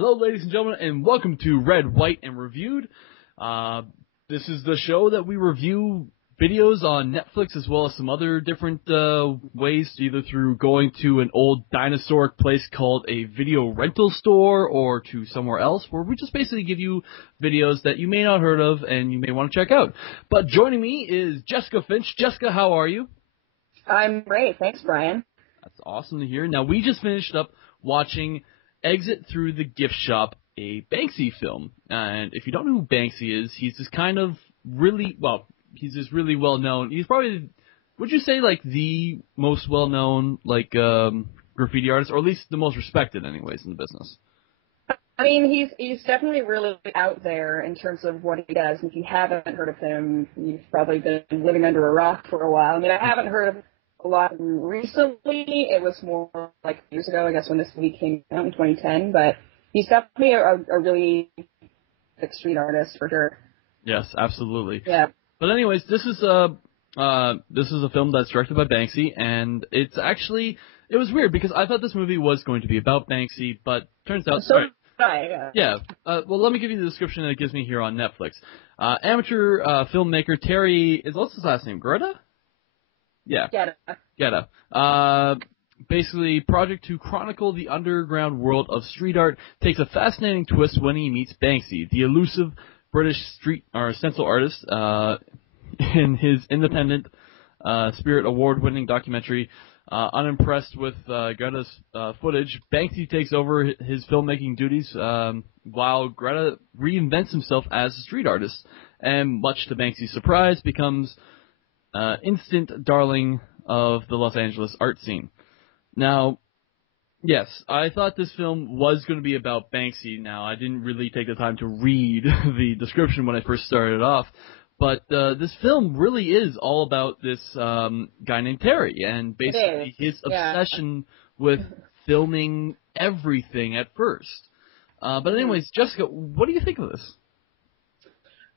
Hello, ladies and gentlemen, and welcome to Red, White, and Reviewed. This is the show that we review videos on Netflix as well as some other different ways, either through going to an old dinosaur place called a video rental store or to somewhere else, where we just basically give you videos that you may not have heard of and you may want to check out. But joining me is Jessica Finch. Jessica, how are you? I'm great. Thanks, Brian. That's awesome to hear. Now, we just finished up watching Exit Through the Gift Shop, a Banksy film. And if you don't know who Banksy is, he's this kind of he's just really well known. He's probably, would you say, like the most well known graffiti artist, or at least the most respected, anyways, in the business? I mean, he's definitely really out there in terms of what he does. And if you haven't heard of him, you've probably been living under a rock for a while. I mean, I haven't heard of a lot recently. It was more like years ago, I guess, when this movie came out in 2010. But he's definitely a really big street artist for sure. Yes, absolutely. Yeah. But anyways, this is a film that's directed by Banksy, and it was weird because I thought this movie was going to be about Banksy, but turns out. Well, let me give you the description that it gives me here on Netflix. Amateur filmmaker Terry, is what's his last name? Greta? Yeah. Geta. Basically, project to chronicle the underground world of street art takes a fascinating twist when he meets Banksy, the elusive British street or stencil artist, in his independent Spirit Award-winning documentary. Unimpressed with Greta's footage, Banksy takes over his filmmaking duties while Greta reinvents himself as a street artist, and much to Banksy's surprise, becomes instant darling of the Los Angeles art scene. Now, yes, I thought this film was going to be about Banksy. Now, I didn't really take the time to read the description when I first started off, but this film really is all about this guy named Terry, and basically his obsession with filming everything at first. But anyways, Jessica, what do you think of this?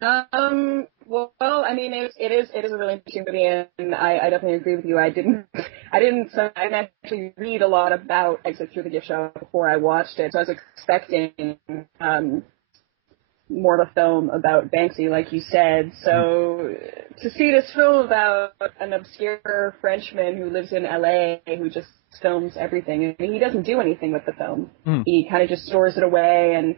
Well, I mean, it is a really interesting movie, and I definitely agree with you. I didn't actually read a lot about Exit Through the Gift Shop before I watched it, so I was expecting more of a film about Banksy, like you said. So to see this film about an obscure Frenchman who lives in LA who just films everything, I mean, he doesn't do anything with the film. He kind of just stores it away, and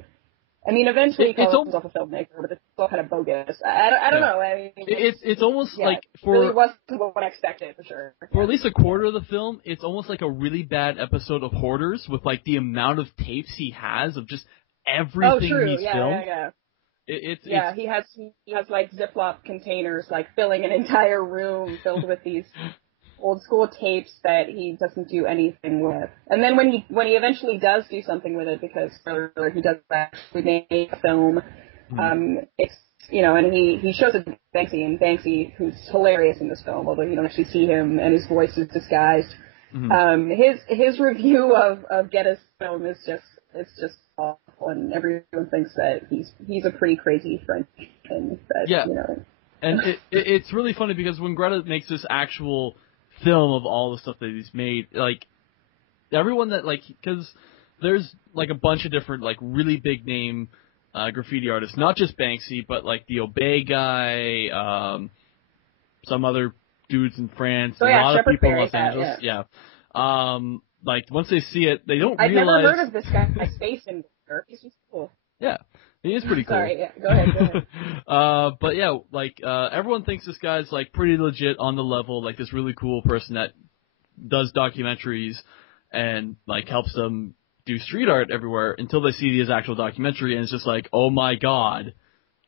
I mean, eventually he calls himself a filmmaker, but it's all kind of bogus. I don't know. I mean, it's almost like it really wasn't what I expected, for sure. For at least a quarter of the film, it's almost like a really bad episode of Hoarders, with like the amount of tapes he has of just everything he's filmed. He has like Ziploc containers, like filling an entire room filled with these old school tapes that he doesn't do anything with. And then when he eventually does do something with it, because he does actually make a film, it's, and he shows it to Banksy, and Banksy, who's hilarious in this film, although you don't actually see him and his voice is disguised. His review of Geta's film is just awful, and everyone thinks that he's a pretty crazy Frenchman. And it's really funny because when Greta makes this actual film of all the stuff that he's made, like everyone that because there's like a bunch of different like really big name graffiti artists, not just Banksy, but like the Obey guy, some other dudes in France, a lot of people in Los Angeles. Like once they see it, they don't realize. I've never heard of this guy's face in there. He's just cool. Yeah, he is pretty cool. Sorry, go ahead. But yeah, everyone thinks this guy's like pretty legit on the level, like this really cool person that does documentaries and like helps them do street art everywhere, until they see his actual documentary, and it's just like, oh my god,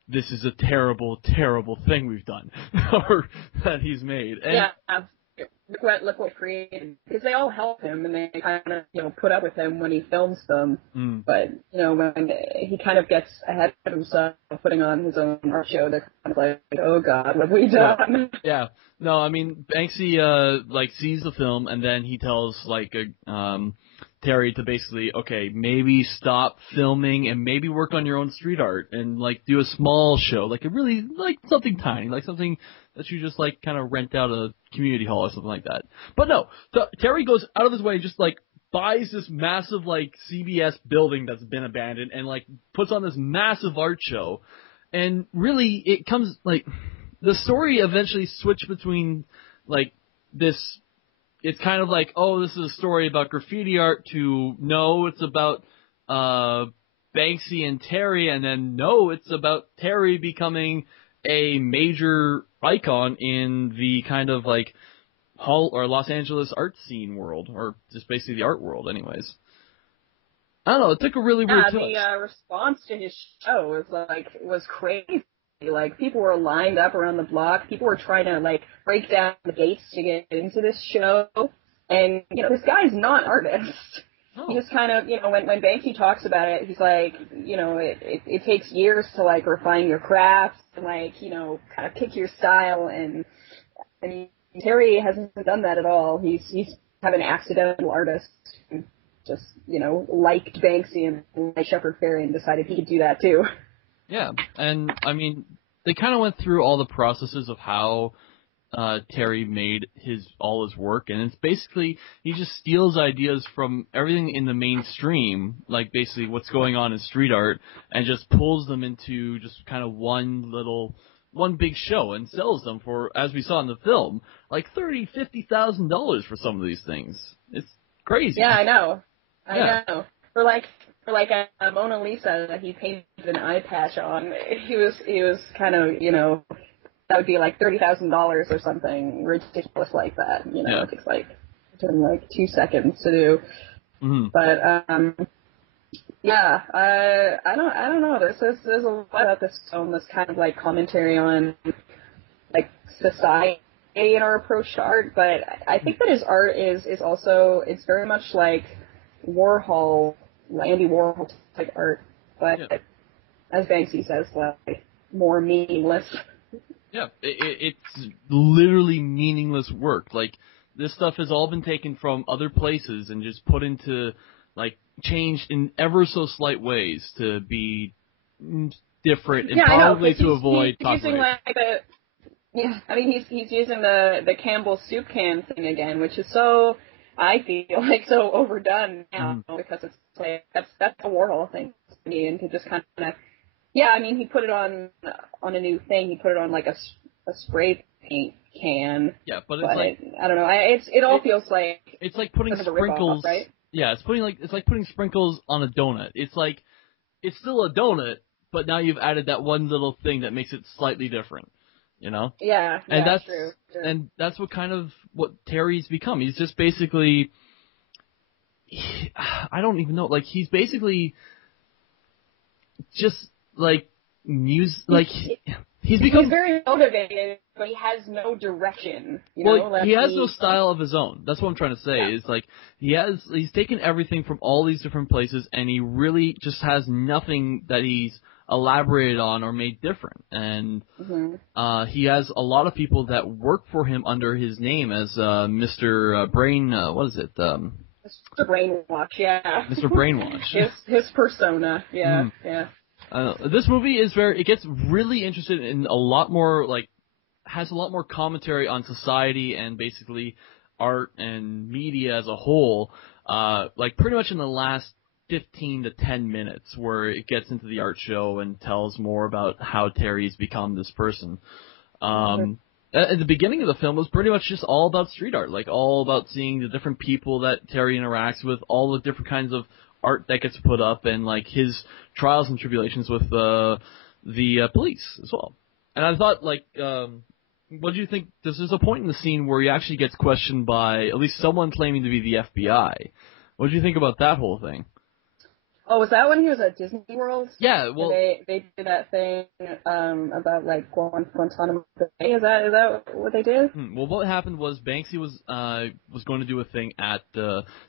this is a terrible, terrible thing we've done, or that he's made. And Look what created, because they all help him and they kind of put up with him when he films them. But when he kind of gets ahead of himself, putting on his own art show, they're kind of like, oh god, what have we done? Yeah. No, I mean, Banksy sees the film, and then he tells Terry to basically, okay, maybe stop filming and maybe work on your own street art and do a small show, something tiny, something that you just kind of rent out a community hall or something like that. But no, Terry goes out of his way, just buys this massive, like, CBS building that's been abandoned and, like, puts on this massive art show. And really, it comes, like, the story eventually switched between, like, this, it's kind of like, oh, this is a story about graffiti art, to, no, it's about, Banksy and Terry, and then, no, it's about Terry becoming a major icon in the kind of, like, Los Angeles art scene world, or just basically the art world, anyways. I don't know, it took a really weird twist. The response to his show was crazy. Like, people were lined up around the block. People were trying to, like, break down the gates to get into this show. And, you know, this guy's not an artist. Oh. He just kind of, you know, when Banksy talks about it, he's like, you know, it takes years to, like, refine your craft and, like, you know, kind of pick your style. And Terry hasn't done that at all. He's kind of an accidental artist who just, you know, liked Banksy and Shepard Fairey and decided he could do that too. Yeah, and I mean, they kind of went through all the processes of how Terry made all his work, and it's basically he just steals ideas from everything in the mainstream, like basically what's going on in street art, and just pulls them into just kind of one big show and sells them for, as we saw in the film, like $50,000 for some of these things. It's crazy. Yeah, I know. I know. For a Mona Lisa that he painted an eye patch on, he was kind of, you know, that would be like $30,000 or something ridiculous like that. You know, it takes like 2 seconds to do. Mm-hmm. But yeah, I don't know. There's a lot about this film that's kind of like commentary on like society and our approach to art. But I think that his art is also, it's very much like Andy Warhol type art, but as Banksy says, like more meaningless. Yeah, it's literally meaningless work. Like, this stuff has all been taken from other places and just put into, like, changed in ever so slight ways to be different and probably to avoid copyright. I mean, he's using the Campbell soup can thing again, which is so, I feel like, so overdone now, because it's like, that's a Warhol thing to me, and to just kind of, yeah, I mean, he put it on a new thing. He put it on like a spray paint can. Yeah, but it's like, I don't know. It all feels like it's like putting sprinkles. Right? Yeah, it's like putting sprinkles on a donut. It's like, it's still a donut, but now you've added that one little thing that makes it slightly different. You know? Yeah, and that's true. And that's what Terry's become. He's just basically, I don't even know. Like, he's basically just like he's very motivated, but he has no direction. You know? He has no style of his own. That's what I'm trying to say. Yeah. Is like he's taken everything from all these different places, and he really just has nothing that he's elaborated on or made different. And he has a lot of people that work for him under his name as Mr. Brain. What is it? Mr. Brainwash. Yeah. Mr. Brainwash. his persona. Yeah. Yeah. This movie it gets really interested in a lot more, like, has a lot more commentary on society and basically art and media as a whole, like pretty much in the last 15 to 10 minutes, where it gets into the art show and tells more about how Terry's become this person. At the beginning of the film was pretty much just all about street art, like all about seeing the different people that Terry interacts with, all the different kinds of art that gets put up, and like his trials and tribulations with the police as well. And I thought, like, what do you think? There's a point in the scene where he actually gets questioned by at least someone claiming to be the FBI. What did you think about that whole thing? Oh, was that when he was at Disney World? Yeah, well, they did that thing about like Guantanamo Bay. Is that what they did? Well, what happened was Banksy was going to do a thing at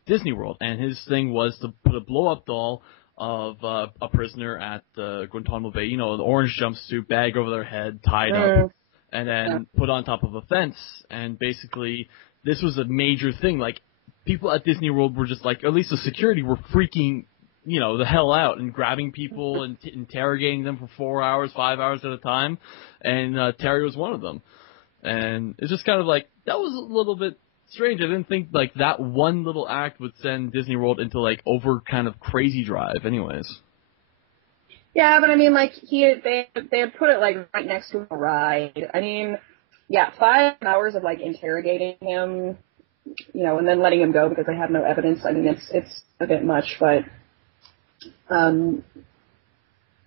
Disney World, and his thing was to put a blow-up doll of a prisoner at Guantanamo Bay. You know, the orange jumpsuit, bag over their head, tied up, and then put on top of a fence. And basically, this was a major thing. Like, people at Disney World were just like, at least the security were freaking, you know, the hell out and grabbing people and interrogating them for 4 hours, 5 hours at a time. And Terry was one of them. And it's just kind of like, that was a little bit strange. I didn't think like that one little act would send Disney World into like over kind of crazy drive. Anyways. Yeah, but I mean, like they had put it like right next to a ride. I mean, yeah, 5 hours of like interrogating him, and then letting him go because they have no evidence. I mean, it's a bit much, but and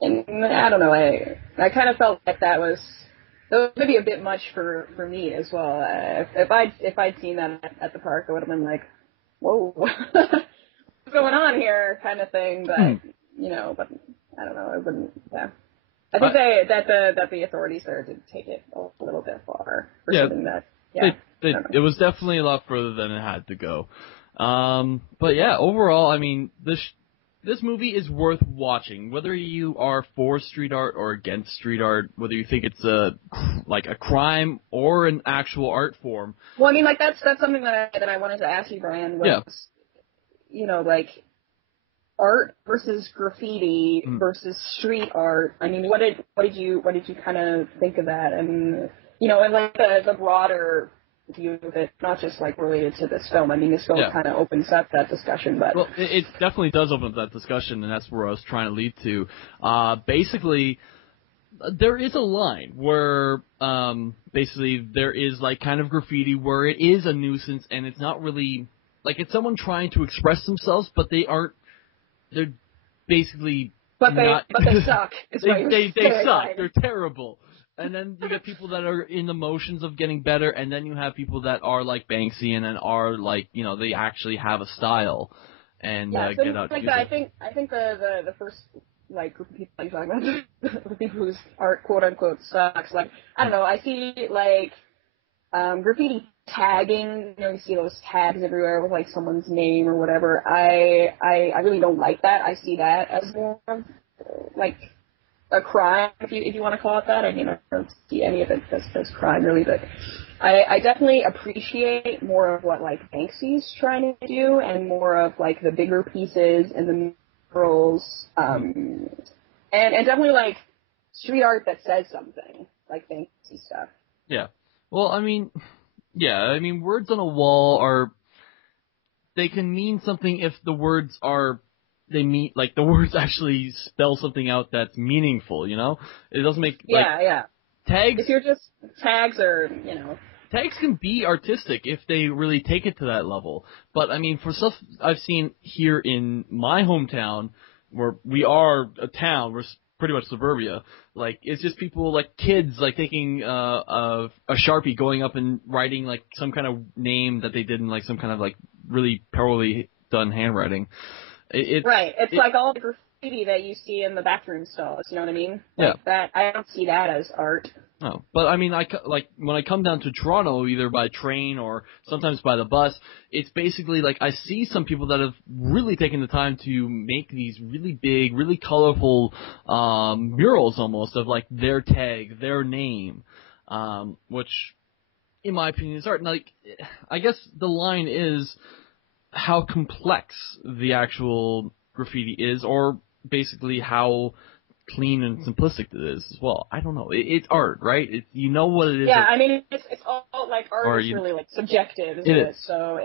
I don't know. I kind of felt like that was maybe a bit much for me as well. If I'd seen that at the park, I would have been like, whoa, what's going on here, kind of thing. But but I don't know. I wouldn't. Yeah, I think that the authorities there did take it a little bit far for something that. Yeah, it was definitely a lot further than it had to go. But yeah, overall, I mean, this movie is worth watching, whether you are for street art or against street art, whether you think it's a crime or an actual art form. Well, I mean, like that's something that I wanted to ask you, Brian. Was, like art versus graffiti versus street art. I mean, what did you kind of think of that? I mean, and like the broader view of it, not just like related to this film. I mean, this film kind of opens up that discussion, but it definitely does open up that discussion, and that's where I was trying to lead to. Basically, there is a line where basically there is like kind of graffiti where it is a nuisance, and it's not really like it's someone trying to express themselves, but they aren't. They're basically but they suck. They suck. They're terrible. And then you get people that are in the motions of getting better, and then you have people that are like Banksy and then are like, they actually have a style and get out. Like that. I think the first like group of people you're talking about, the people whose art quote unquote sucks. Like I don't know. I see like graffiti tagging. You see those tags everywhere with like someone's name or whatever. I really don't like that. I see that as more of like a crime, if you want to call it that. I mean, I don't see any of it as crime, really, but I definitely appreciate more of what, like, Banksy's trying to do, and more of, like, the bigger pieces and the murals, and definitely, like, street art that says something, like Banksy stuff. Yeah. Well, I mean, words on a wall they can mean something if the words the words actually spell something out that's meaningful, It doesn't make, tags... If you're just... Tags are, Tags can be artistic if they really take it to that level. But, I mean, for stuff I've seen here in my hometown, where we are a town, we're pretty much suburbia, like, it's just people, like, kids, like, taking a Sharpie, going up and writing, like, some kind of name that they did in, like, some kind of, like, really poorly done handwriting. It's like all the graffiti that you see in the bathroom stalls, you know what I mean? Like that, I don't see that as art. No, but I mean, when I come down to Toronto, either by train or sometimes by the bus, it's basically like I see some people that have really taken the time to make these really big, really colorful murals almost of like their tag, their name, which, in my opinion, is art. And, like, I guess the line is how complex the actual graffiti is, or basically how clean and simplistic it is as well. I don't know. It's art, right? You know what it is. Yeah, I mean, it's all like art is really like subjective, isn't it? So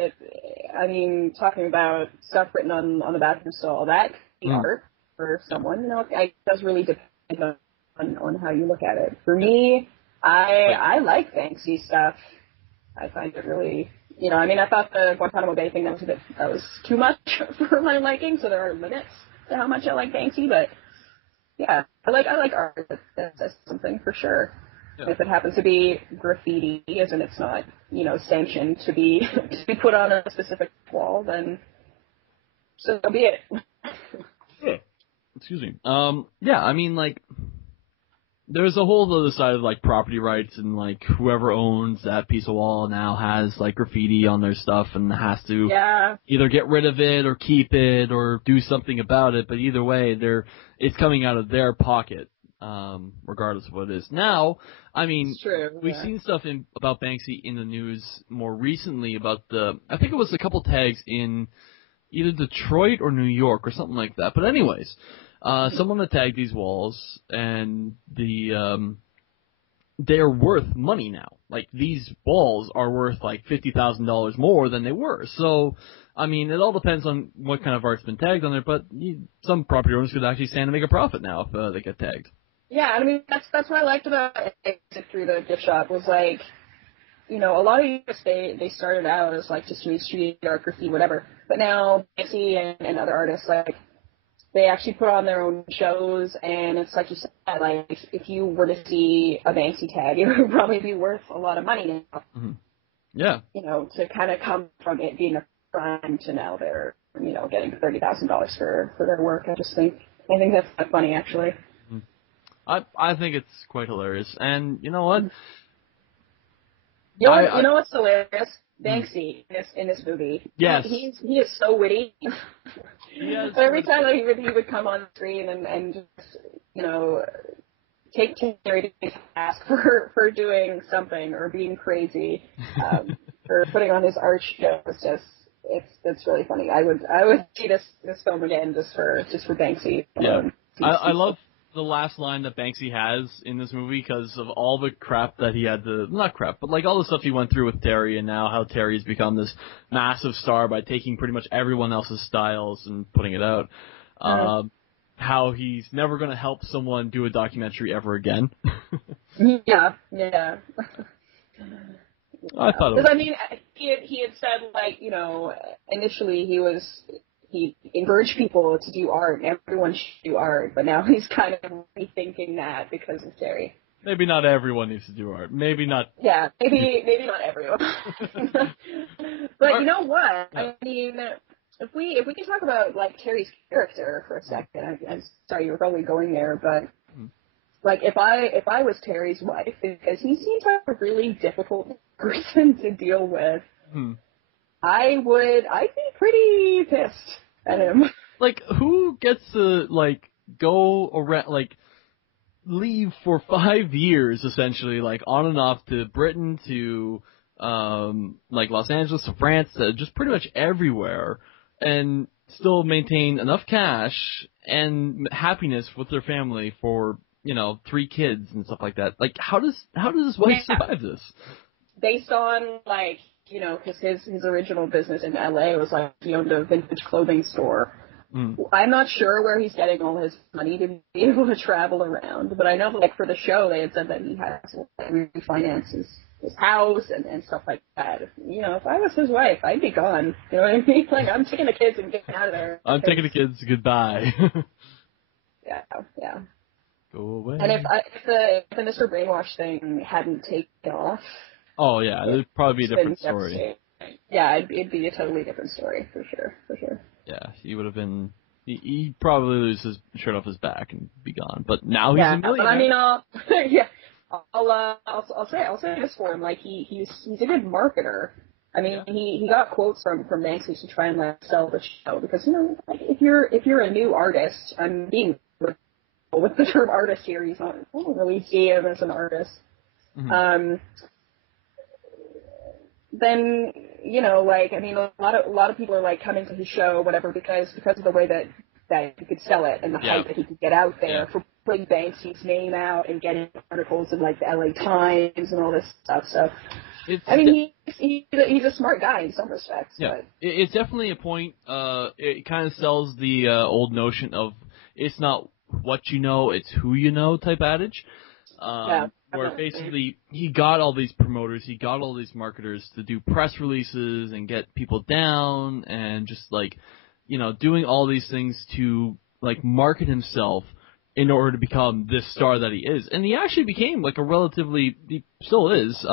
I mean, talking about stuff written on the bathroom stall, that could be art for someone. It does really depend on how you look at it. For me, I like Banksy stuff. I find it really. I mean, I thought the Guantanamo Bay thing that was too much for my liking. So there are limits to how much I like Banksy, but yeah, I like art that says something for sure. Yeah. If it happens to be graffiti, as in it's not sanctioned to be put on a specific wall, then so be it. Yeah. Excuse me. Yeah, I mean, like, there's a whole other side of, like, property rights, and, like, whoever owns that piece of wall now has, like, graffiti on their stuff and has to either get rid of it or keep it or do something about it, but either way, it's coming out of their pocket, regardless of what it is. Now, I mean, we've seen stuff about Banksy in the news more recently about I think it was a couple tags in either Detroit or New York or something like that, but anyways... someone that tagged these walls, and they're worth money now. like these balls are worth like $50,000 more than they were. So, I mean, it all depends on what kind of art's been tagged on there, but some property owners could actually stand to make a profit now if they get tagged. Yeah, I mean, that's what I liked about Exit Through the Gift Shop was like, you know, a lot of artists, they started out as like just doing street art, graffiti, whatever. But now Banksy and other artists, like, they actually put on their own shows, and it's like you said, like, if you were to see a Banksy tag, it would probably be worth a lot of money now. Mm-hmm. Yeah. You know, to kind of come from it being a crime to now they're, you know, getting $30,000 for their work. I think that's quite funny, actually. Mm-hmm. I think it's quite hilarious, and you know what? You know what's hilarious? Banksy in this movie. Yes. He is so witty. Yes. Every time that he would come on screen and just, you know, take Terry to task for doing something or being crazy, or putting on his art show. It's really funny. I would see this film again just for Banksy. Yeah. I love the last line that Banksy has in this movie because of all the crap that he had to, not crap, but like all the stuff he went through with Terry, and now how Terry's become this massive star by taking pretty much everyone else's styles and putting it out. How he's never going to help someone do a documentary ever again. Yeah. I thought it was. Because, I mean, he had said, like, you know, initially he encouraged people to do art. Everyone should do art, but now he's kind of rethinking that because of Terry. Maybe not everyone needs to do art. Maybe not. Yeah, maybe not everyone. But you know what? Yeah. I mean, if we can talk about like Terry's character for a second. I'm sorry, you're probably going there, but like if I was Terry's wife, because he seems like a really difficult person to deal with. I'd be pretty pissed at him. Like, who gets to, like, go around, like, leave for 5 years, essentially, like, on and off to Britain, to, like, Los Angeles, to France, to just pretty much everywhere, and still maintain enough cash and happiness with their family for, you know, 3 kids and stuff like that. Like, how does his wife survive this? Based on, like, you know, because his original business in LA was like he owned a vintage clothing store. I'm not sure where he's getting all his money to be able to travel around, but I know that, like, for the show they had said that he has to, like, refinance his house and stuff like that. You know, if I was his wife, I'd be gone. You know what I mean? Like, I'm taking the kids and getting out of there. I'm taking the kids. Goodbye. Yeah. Go away. And if the Mr. Brainwash thing hadn't taken off. Oh, yeah, it'd probably be a different story. Yeah, it'd be a totally different story, for sure. Yeah, he would have been... He'd probably lose his shirt off his back and be gone. But now he's a millionaire. But I mean, I'll say this for him. Like, he's a good marketer. I mean, he got quotes from Banksy to try and, like, sell the show. Because, you know, like, if you're a new artist, I'm being with the term artist here, I don't really see him as an artist. Then, you know, like, I mean, a lot of people are, like, coming to his show, whatever, because of the way that he could sell it and the hype that he could get out there for putting Banksy's name out and getting articles in, like, the LA Times and all this stuff. So, I mean, he's a smart guy in some respects. Yeah, but. It's definitely a point. It kind of sells the old notion of it's not what you know, it's who you know type adage. Where basically he got all these promoters, he got all these marketers to do press releases and get people down and just, like, you know, doing all these things to, like, market himself in order to become this star that he is. And he actually became, like, he still is,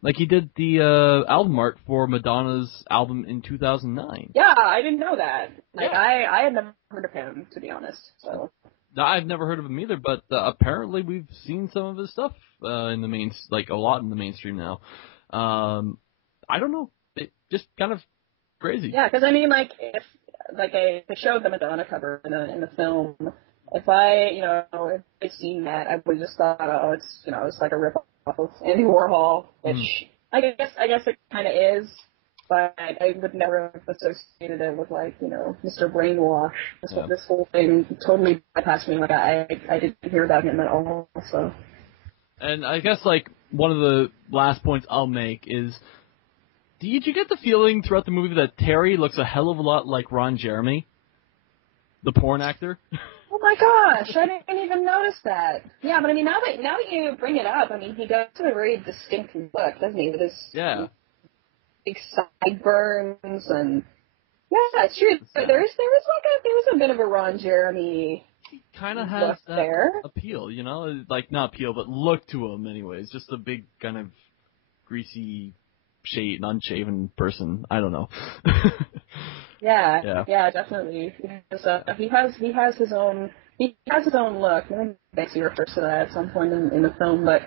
like, he did the album art for Madonna's album in 2009. Yeah, I didn't know that. Like, I had never heard of him, to be honest, so... I've never heard of him either, but apparently we've seen some of his stuff in the a lot in the mainstream now. I don't know, it just kind of crazy. Yeah, because I mean, like, if they showed the Madonna cover in the film, if I'd seen that, I would have just thought, oh, it's like a rip off of Andy Warhol, which I guess it kind of is. But I would never have associated it with, like, you know, Mr. Brainwash. This whole thing totally bypassed me. Like, I didn't hear about him at all, so. And I guess, like, one of the last points I'll make is, did you get the feeling throughout the movie that Terry looks a hell of a lot like Ron Jeremy, the porn actor? Oh my gosh, I didn't even notice that. Yeah, but I mean, now that you bring it up, I mean, he does have a very distinct look, doesn't he? With his big sideburns and it's true. There was a bit of a Ron Jeremy. Kind of has that appeal, you know, like not appeal, but look to him anyways. Just a big kind of greasy, unshaven person. I don't know. Yeah, definitely. He has his own look. I think Banksy refers to that at some point in the film, but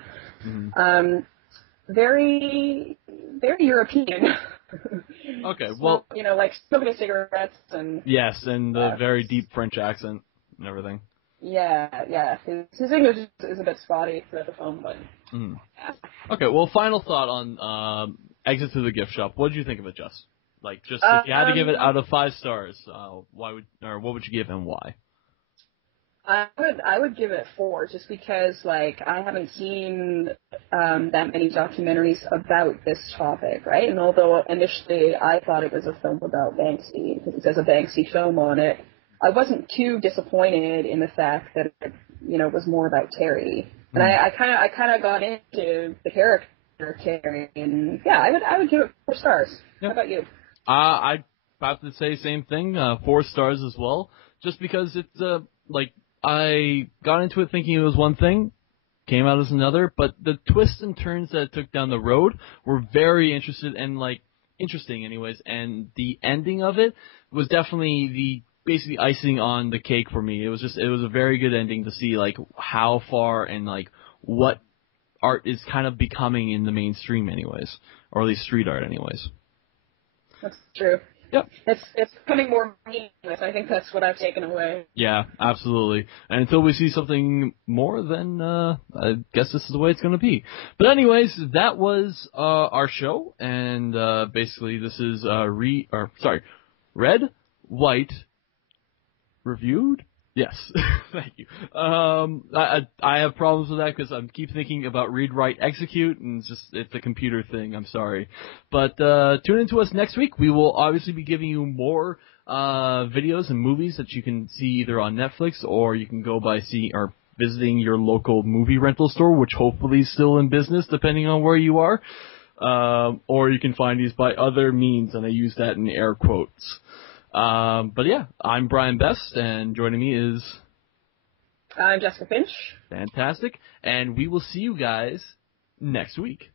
very very European. Okay, well, you know, like smoking cigarettes and and the very deep French accent and everything. Yeah. His English is a bit spotty throughout the film, but. Okay, well, final thought on Exit to the Gift Shop. What did you think of it, Jess? Like, just if you had to give it out of 5 stars, what would you give and why? I would give it 4, just because like I haven't seen that many documentaries about this topic, right? And although initially I thought it was a film about Banksy because it says a Banksy film on it, I wasn't too disappointed in the fact that it, you know, was more about Terry. And I kind of got into the character of Terry, and I would give it 4 stars. Yep. How about you? I have to say same thing, 4 stars as well, just because it's like. I got into it thinking it was one thing, came out as another, but the twists and turns that it took down the road were very interesting anyways, and the ending of it was definitely basically icing on the cake for me. It was a very good ending to see like how far and like what art is kind of becoming in the mainstream anyways, or at least street art anyways. That's true. Yep. It's becoming more meaningless. I think that's what I've taken away. Yeah, absolutely. And until we see something more, then I guess this is the way it's going to be. But anyways, that was our show, and basically this is Red, White, Reviewed. Yes, thank you. I have problems with that because I keep thinking about read, write, execute, and it's a computer thing. I'm sorry, but tune into us next week. We will obviously be giving you more videos and movies that you can see either on Netflix or you can go by visiting your local movie rental store, which hopefully is still in business depending on where you are, or you can find these by other means, and I use that in air quotes. But yeah, I'm Brian Best, and joining me is... I'm Jessica Finch. Fantastic. And we will see you guys next week.